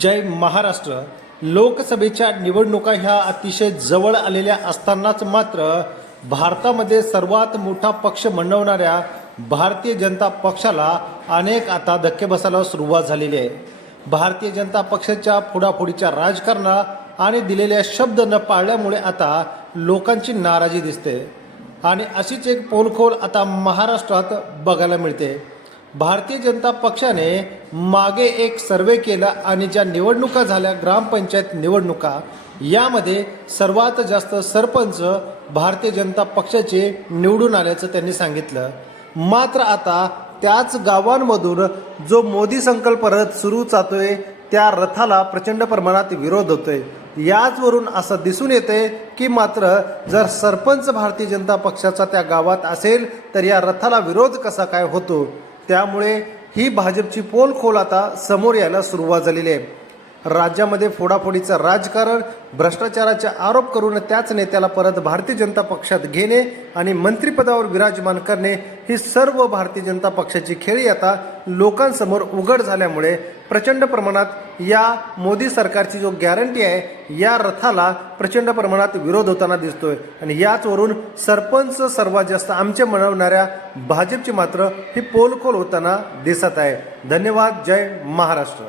जय महाराष्ट्र. लोकसभेच्या निवडणुका ह्या अतिशय जवळ आलेल्या असतानाच मात्र भारतामध्ये सर्वात मोठा पक्ष म्हणवणाऱ्या भारतीय जनता पक्षाला अनेक आता धक्के बसायला सुरुवात झालेली आहे. भारतीय जनता पक्षाच्या फोडाफोडीच्या राजकारणा आणि दिलेल्या शब्द न पाळल्यामुळे आता लोकांची नाराजी दिसते. आणि अशीच एक पोलखोल आता महाराष्ट्रात बघायला मिळते. भारतीय जनता पक्षाने मागे एक सर्वे केला आणि ज्या निवडणुका झाल्या ग्रामपंचायत निवडणुका यामध्ये सर्वात जास्त सरपंच भारतीय जनता पक्षाचे निवडून आल्याचं त्यांनी सांगितलं. मात्र आता त्याच गावांमधून जो मोदी संकल्प रथ सुरू जातोय त्या रथाला प्रचंड प्रमाणात विरोध होतोय. याचवरून असं दिसून येते की मात्र जर सरपंच भारतीय जनता पक्षाचा त्या गावात असेल तर या रथाला विरोध कसा काय होतो? त्यामुळे ही भाजपची पोलखोल आता समोर यायला सुरुवात झालेली आहे. राज्यामध्ये फोडाफोडीचं राजकारण भ्रष्टाचाराचे आरोप करून त्याच नेत्याला परत भारतीय जनता पक्षात घेणे आणि मंत्रिपदावर विराजमान करणे ही सर्व भारतीय जनता पक्षाची खेळी आता लोकांसमोर उघड झाल्यामुळे प्रचंड प्रमाणात या मोदी सरकारची जो गॅरंटी आहे या रथाला प्रचंड प्रमाणात विरोध होताना दिसतोय. आणि याचवरून सरपंच सर्वात जास्त आमचे म्हणवणाऱ्या भाजपची मात्र ही पोलखोल होताना दिसत आहे. धन्यवाद. जय महाराष्ट्र.